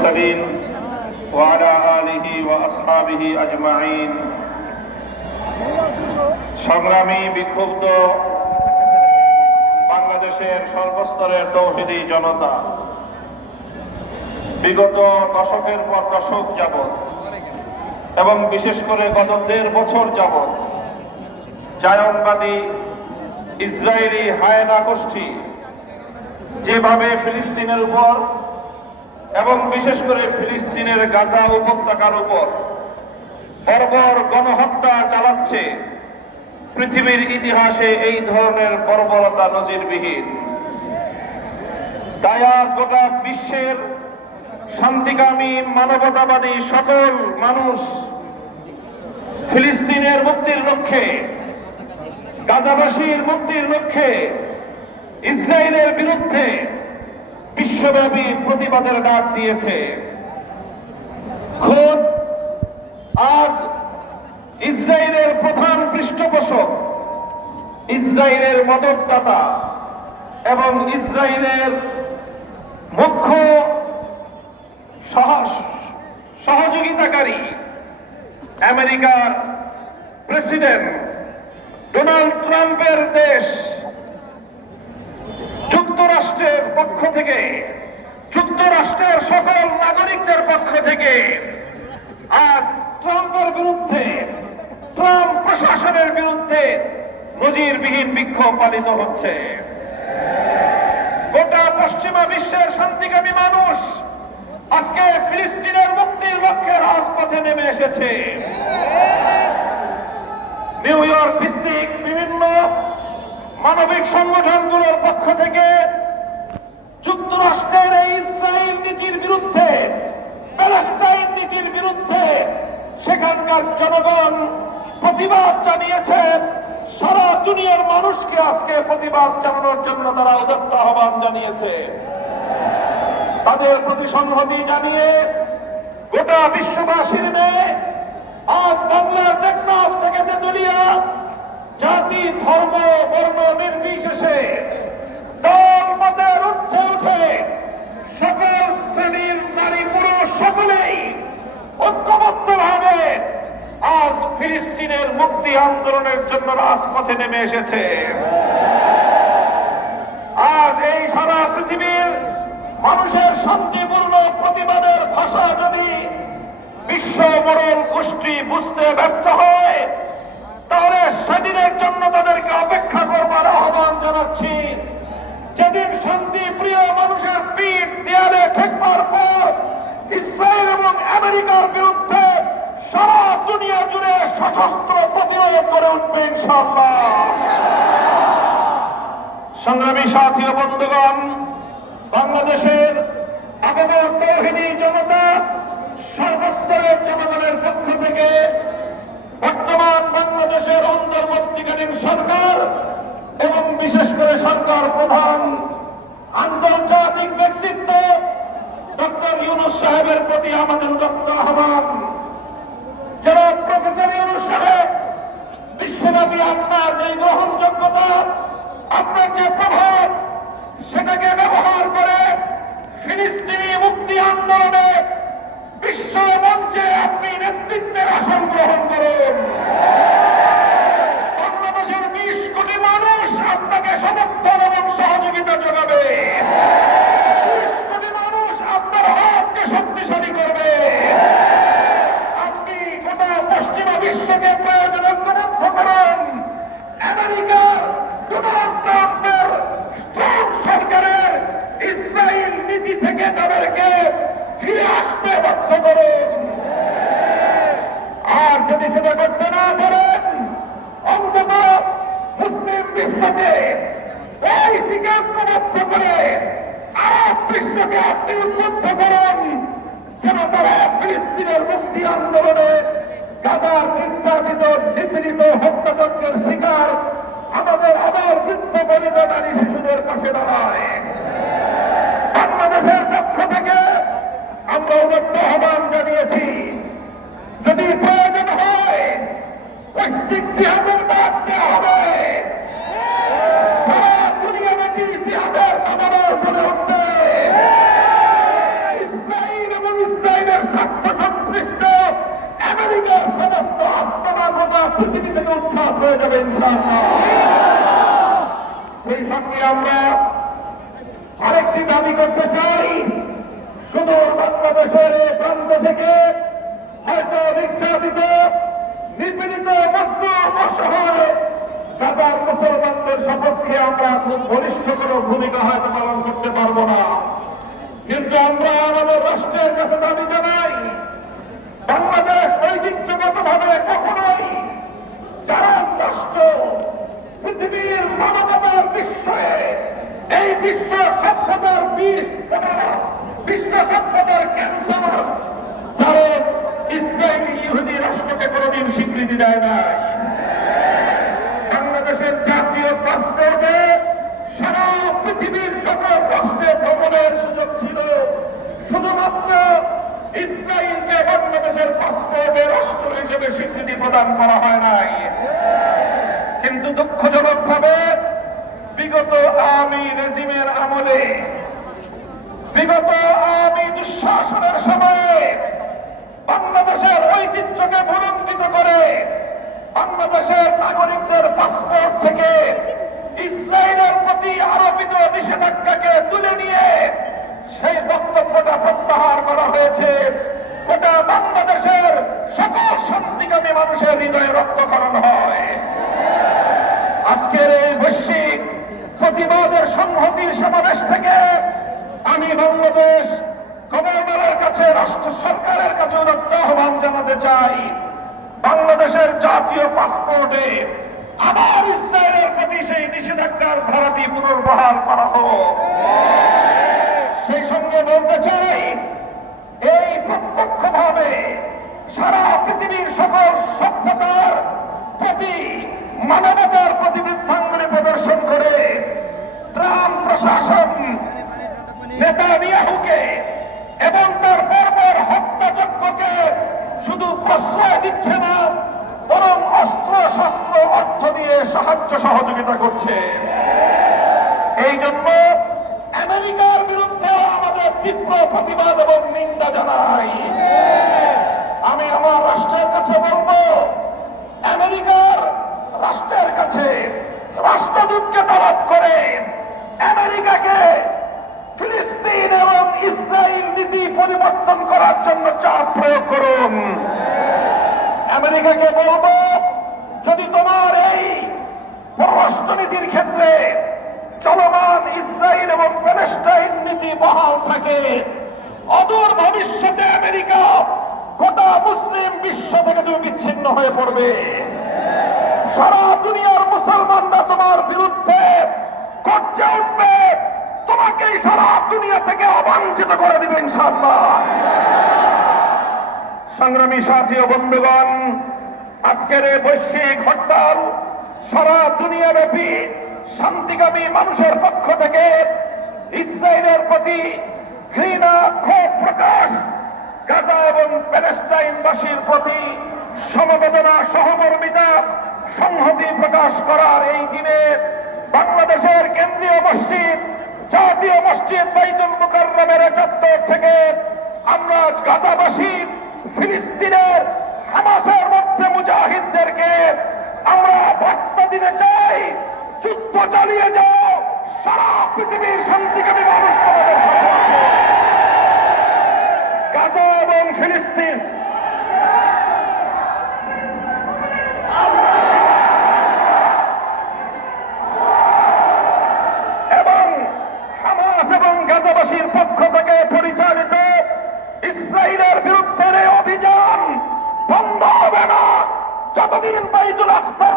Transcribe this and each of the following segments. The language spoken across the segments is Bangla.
المرسلين وعلى آله وأصحابه أجمعين সংগ্রামী বিক্ষুব্ধ বাংলাদেশের সর্বস্তরের তৌহিদি জনতা বিগত দশকের পর দশক যাবৎ এবং বিশেষ করে গত ১.৫ বছর যাবৎ জায়নবাদী ইসরায়েলি হায়না গোষ্ঠী যেভাবে ফিলিস্তিনের উপর এবং বিশেষ করে ফিলিস্তিনের গাজা উপত্যকার উপর বর্বর গণহত্যা চালাচ্ছে, পৃথিবীর ইতিহাসে এই ধরনের বর্বরতা নজিরবিহীন। তাই আজ গোটা বিশ্বের শান্তিকামী মানবতাবাদী সকল মানুষ ফিলিস্তিনের মুক্তির লক্ষ্যে, গাজাবাসীর মুক্তির লক্ষ্যে ইসরায়েলের বিরুদ্ধে বিশ্বব্যাপী প্রতিবাদের ডাক দিয়েছে। খোদ আজ ইসরায়েলের প্রধান পৃষ্ঠপোষক, ইসরায়েলের মদতদাতা এবং ইসরায়েলের মুখ্য সহযোগিতাকারী আমেরিকার প্রেসিডেন্ট ডোনাল্ড ট্রাম্পের দেশ যুক্তরাষ্ট্রের পক্ষ থেকে, যুক্তরাষ্ট্রের সকল নাগরিকদের পক্ষ থেকে আজ ট্রাম্পের বিরুদ্ধে, ট্রাম্প প্রশাসনের বিরুদ্ধে নজিরবিহীন বিক্ষোভ পালিত হচ্ছে। গোটা পশ্চিমা বিশ্বের শান্তিকামী মানুষ আজকে ফিলিস্তিনের মুক্তির লক্ষ্যে রাজপথে নেমে এসেছে। নিউ ইয়র্ক ভিত্তিক বিভিন্ন মানবিক সংগঠনগুলোর পক্ষ থেকে যুক্তরাষ্ট্রের এই ইসরায়েল নীতির বিরুদ্ধে, প্যালেস্টাইন নীতির বিরুদ্ধে সেখানকার জনগণ প্রতিবাদ জানিয়েছেন। সারা দুনিয়ার মানুষকে আজকে প্রতিবাদ জানানোর জন্য তারা উদাত্ত আহ্বান জানিয়েছে। তাদের প্রতি সংহতি জানিয়ে গোটা বিশ্ববাসীর মেয়ে আজ বাংলার টেকনাফ থেকে তেতুলিয়া জাতি, ধর্ম, বর্ণ নির্বিশেষে দল মতের ঊর্ধ্বে উঠে সকল শ্রেণীর নারী পুরুষ সকলেই ঐক্যবদ্ধভাবে আজ ফিলিস্তিনের মুক্তি আন্দোলনের জন্য রাজপথে নেমে এসেছে। আজ এই সারা পৃথিবীর মানুষের শান্তিপূর্ণ প্রতিবাদের ভাষা যদি বিশ্ব মোড়ল গোষ্ঠী বুঝতে ব্যর্থ হয়, তাহলে সেদিনের জন্য তাদেরকে অপেক্ষা করবার আহ্বান জানাচ্ছি। যেদিন শান্তি প্রিয় মানুষের পিঠ দেয়ালে ঠেকবার পর ইসরায়েল এবং আমেরিকার বিরুদ্ধে সারা দুনিয়া জুড়ে সশস্ত্র প্রতিরোধ করে উঠবে ইনশাআল্লাহ। সংগ্রামী সাথী ও বন্ধুগণ, বাংলাদেশের আগত তৌহিদি জনতা সর্বস্তরের জনগণের পক্ষ থেকে বর্তমান বাংলাদেশের অন্তর্বর্তীকালীন সরকার এবং বিশেষ করে সরকার প্রধান আন্তর্জাতিক ব্যক্তিত্ব ডক্টর ইউনূস সাহেবের প্রতি আমাদের উদাত্ত আহ্বান। যারা প্রফেসর ইউনূস সাহেব, বিশ্বব্যাপী আপনার যে গ্রহণযোগ্যতা, আপনার যে প্রভাব, সেটাকে ব্যবহার করে ফিলিস্তিনি মুক্তি আন্দোলনে বিশ্ব মঞ্চে আপনি নেতৃত্বের আসন গ্রহণ করুন। বাংলাদেশের ২০ কোটি মানুষ আপনাকে সমর্থন এবং সহযোগিতা যোগাবে। ২০ কোটি মানুষ আপনার হাতকে শক্তিশালী করবে। আপনি গোটা পশ্চিমা বিশ্বকে প্রয়োজন ঐক্যবদ্ধ করুন। আমেরিকার ডোনাল্ড ট্রাম্পের ট্রাম্প সরকারের ইসরায়েল নীতি থেকে তাদেরকে ফিরে আসতে বাধ্য করুন। আর যদি সেটা করতে না পারেন, অন্তত মুসলিম বিশ্বকে ওআইসিকে ঐক্যবদ্ধ করে আরব বিশ্বকে আপনি উদ্বুদ্ধ করুন, যেন তারা ফিলিস্তিনের মুক্তি আন্দোলনে গাজার নির্যাতিত, নিপীড়িত, হত্যাযজ্ঞের শিকার আমাদের আবার বৃদ্ধ বনিতা নারী শিশুদের পাশে দাঁড়ায়। বাংলাদেশের পক্ষ থেকে আমরা উদাত্ত আহ্বান জানিয়েছি, যদি প্রয়োজন হয় বৈশ্বিক জিহাদের ডাক দেওয়া হবে। সারা দুনিয়াব্যাপী জিহাদের দাবানল চলে উঠবে। ইসরায়েল এবং হয়ে যাবে ইনশাআল্লাহ। সেই সঙ্গে আমরা আরেকটি দাবি করতে চাই, সুদূর বাংলাদেশের এই প্রান্ত থেকে হয়তো নির্যাতিত, নিপীড়িত, মজলুম, অসহায় গাজার মুসলমানদের সপক্ষে আমরা খুব বলিষ্ঠ কোনো ভূমিকা হয়তো পালন করতে পারবো না, কিন্তু আমরা আমাদের রাষ্ট্রের কাছে দাবি জানাই, বাংলাদেশ ঐতিহ্যগতভাবে কখনোই যারা রাষ্ট্র পৃথিবীর মানবতার বিশ্বয়ে এই বিশ্ব সভ্যতার বিষ, বিশ্ব সভ্যতার ক্যান্সার যারা ইসরায়েলি ইহুদি রাষ্ট্রকে কোনদিন স্বীকৃতি দেয় নাই। বাংলাদেশের জাতীয় পাসপোর্টে সারা পৃথিবীর সকল রাষ্ট্রে ভ্রমণের সুযোগ ছিল, শুধুমাত্র ইসরায়েলকে বাংলাদেশের পাসপোর্টে রাষ্ট্র হিসেবে স্বীকৃতি প্রদান করা হয় নাই। কিন্তু দুঃখজনকভাবে বিগত আওয়ামী রেজিমের আমলে, বিগত আওয়ামী দুঃশাসনের সময়ে বাংলাদেশের ঐতিহ্যকে ভুলঙ্কিত করে বাংলাদেশের নাগরিকদের পাসপোর্ট থেকে ইসরায়েলের প্রতি আরোপিত নিষেধাজ্ঞাকে তুলে নিয়ে সেই বক্তব্যটা প্রত্যাহার করা হয়েছে। গোটা বাংলাদেশের সকল শান্তিকামী মানুষের হৃদয়ে রক্তক্ষরণ হয়। আজকের এই বৈশ্বিক প্রতিবাদের সংহতির সমাবেশ থেকে আমি বাংলাদেশ গভর্নরের কাছে, রাষ্ট্র সরকারের কাছে উদাত্ত আহ্বান জানাতে চাই, বাংলাদেশের জাতীয় পাসপোর্টে আবার ইসরায়েলের প্রতি সেই নিষেধাজ্ঞার ধারাটি পুনর্বহাল করা হোক। সেই সঙ্গে বলতে চাই, এই প্রত্যক্ষভাবে সারা পৃথিবীর সকল সভ্যতার প্রতি, মানবতার প্রতি বৃদ্ধাঙ্গুলি প্রদর্শন করে ট্রাম্প প্রশাসন নেতানিয়াহুকে এবং তার বর্বর হত্যাযজ্ঞকে শুধু প্রশ্রয় দিচ্ছে না, বরং অস্ত্র শস্ত্র অর্থ দিয়ে সাহায্য সহযোগিতা করছে। এই জন্য আমেরিকার বিরুদ্ধেও আমাদের তীব্র প্রতিবাদ এবং নিন্দা জানাই। আমি আমার রাষ্ট্রের কাছে বলবো, আমেরিকার রাষ্ট্রের কাছে রাষ্ট্রদূতকে তলব করে আমেরিকাকে ফিলিস্তিন এবং ইসরায়েল নীতি পরিবর্তন করার জন্য চাপ প্রয়োগ করুন। আমেরিকাকে বলবো, যদি তোমার এই পররাষ্ট্রনীতির ক্ষেত্রে চলমান ইসরায়েল এবং প্যালেস্টাইন নীতি বহাল থাকে, অদূর ভবিষ্যতে আমেরিকা গোটা মুসলিম বিশ্ব থেকে তুমি বিচ্ছিন্ন হয়ে পড়বে। সারা দুনিয়ার মুসলমানরা তোমার বিরুদ্ধে গর্জে উঠবে, তোমাকেই সারা দুনিয়া থেকে অবাঞ্ছিত করে দিবে ইনশাআল্লাহ। সংগ্রামী সাথী ও বন্ধুগণ, আজকের এই বৈশ্বিক হরতাল সারা দুনিয়াব্যাপী শান্তিকামী মানুষের পক্ষ থেকে ইসরায়েলের প্রতি ঘৃণা, ক্ষোভ প্রকাশ, গাজা এবং প্যালেস্টাইনবাসীর প্রতি সমবেদনা, সহমর্মিতা, সংহতি প্রকাশ করার এই দিনে বাংলাদেশের কেন্দ্রীয় মসজিদ, জাতীয় মসজিদ বাইতুল মুকাররমের চত্বর থেকে আমরা গাজাবাসী, ফিলিস্তিনের হামাসের মধ্যে মুজাহিদদেরকে আমরা বার্তা দিতে চাই, যুদ্ধ চালিয়ে যাও, সারা পৃথিবীর শান্তিকামী মানুষ তোমাদের সাথে আছে। গাজা এবং ফিলিস্তিন এবং হামাস এবং গাজাবাসীর পক্ষ থেকে পরিচালিত ইসরায়েলের বিরুদ্ধে এই অভিযান বন্ধ হবে না যতদিন বাইতুল আকসা,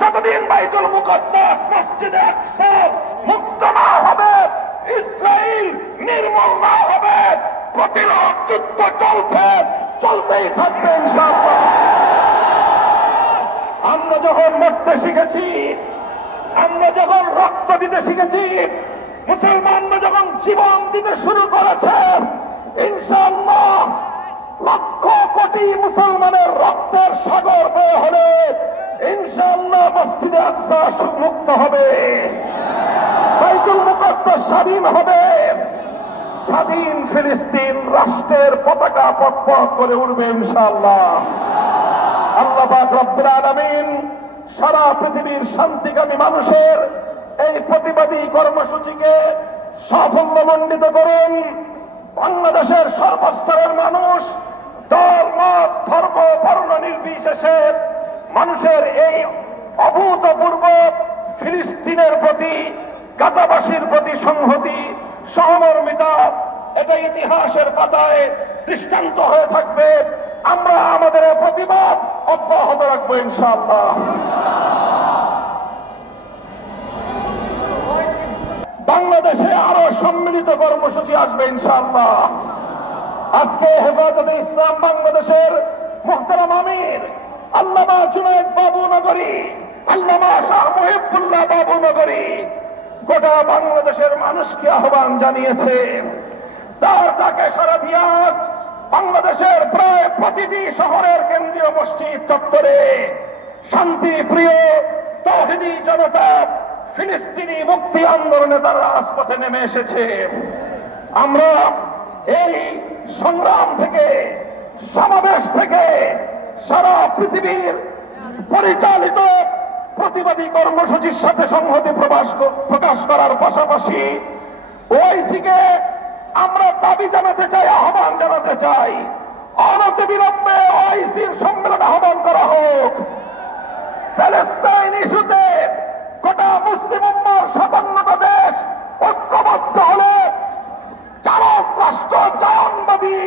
যতদিন বাইতুল মুকদ্দাস মসজিদে আকসা মুক্ত না হবে, ইসরায়েল নির্মূল না হবে, প্রতিরোধ যুদ্ধ চলছে, চলতেই থাকবে ইনশাআল্লাহ। আমরা যখন মরতে শিখেছি, আমরা যখন রক্ত দিতে শিখেছি, মুসলমানরা যখন জীবন দিতে শুরু করেছে, ইনশাআল্লাহ লক্ষ কোটি মুসলমানের রক্তের সাগর বয়ে হলে ইনশাআল্লাহ মসজিদে আকসা মুক্ত হবে, বাইতুল মুকদ্দাস স্বাধীন হবে, স্বাধীন ফিলিস্তিন রাষ্ট্রের পতাকা পথ পথ করে উঠবে ইনশাআল্লাহ। আল্লাহ পাক রব্বুল আলামিন সারা পৃথিবীর শান্তিকামী মানুষের এই প্রতিবাদী কর্মসূচিকে সাফল্যমণ্ডিত করুন। বাংলাদেশের সর্বস্তরের মানুষ, দল, মত, ধর্ম, বর্ণ নির্বিশেষে মানুষের এই অভূতপূর্ব ফিলিস্তিনের প্রতি, গাজাবাসীর প্রতি সংহতি, সহমর্মিতা, এটা ইতিহাসের পাতায় দৃষ্টান্ত হয়ে থাকবে। আমরা আমাদের প্রতিবাদ অব্যাহত রাখবো ইনশাআল্লাহ। বাংলাদেশে আরো সম্মিলিত কর্মসূচি আসবে ইনশাআল্লাহ। আজকে হেফাজতে ইসলাম বাংলাদেশের মুহতারাম আমির আল্লামা জুনায়েদ বাবু নগরী, আল্লামা শাহ মুহিবুল্লাহ বাবু নগরী গোটা বাংলাদেশের মানুষকে আহ্বান জানিয়েছে। তার ডাকে সাড়া দিয়ে বাংলাদেশের প্রায় প্রতিটি শহরের কেন্দ্রীয় মসজিদ চত্বরে শান্তি প্রিয় তাওহীদি জনতা ফিলিস্তিনি মুক্তি আন্দোলনে তারা রাজপথে নেমে এসেছে। আমরা এই সংগ্রাম থেকে, সমাবেশ থেকে সারা পৃথিবীর পরিচালিত প্রতিবাদী কর্মসূচির সাথে সংহতি প্রকাশ করার পাশাপাশি ওআইসিকে আমরা দাবি জানাতে চাই, আহ্বান জানাতে চাই, অনতিবিলম্বে ওআইসির সম্মেলন আহ্বান করা হোক। প্যালেস্টাইন ইস্যুতে গোটা মুসলিম উম্মার 57টা দেশ ঐক্যবদ্ধ হলে জারজ রাষ্ট্র জাহান্নামী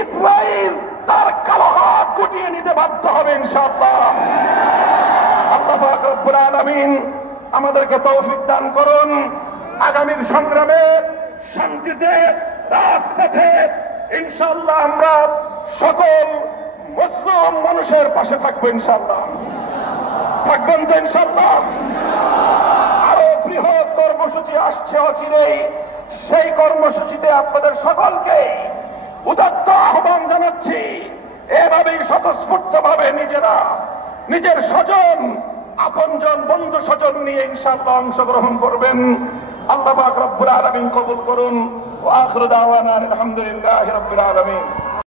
ইসরায়েল তার কালো হাত গুটিয়ে নিতে বাধ্য হবে ইনশাআল্লাহ। আল্লাহ পাক রব্বুল আলামিন আমাদেরকে তৌফিক দান করুন। আগামীর সংগ্রামে শান্তিতে রাজপথে ইনশাআল্লাহ আমরা সকল মুসলিম মানুষের পাশে থাকবো ইনশাআল্লাহ। থাকবেন তো ইনশাআল্লাহ? আরো বৃহৎ কর্মসূচি আসছে অচিরেই। সেই কর্মসূচিতে আপনাদের সকলকে উদাত্ত আহ্বান জানাচ্ছি। এভাবেই স্বতঃস্ফূর্ত ভাবে নিজেরা নিজের স্বজন, আপনজন, বন্ধু স্বজন নিয়ে ইনশাআল্লাহ অংশগ্রহণ করবেন। আল্লাহ পাক রব্বুল আলামিন কবুল করুন। ওয়া আখিরু দাওয়ানা আলহামদুলিল্লাহি রাব্বিল আলামিন।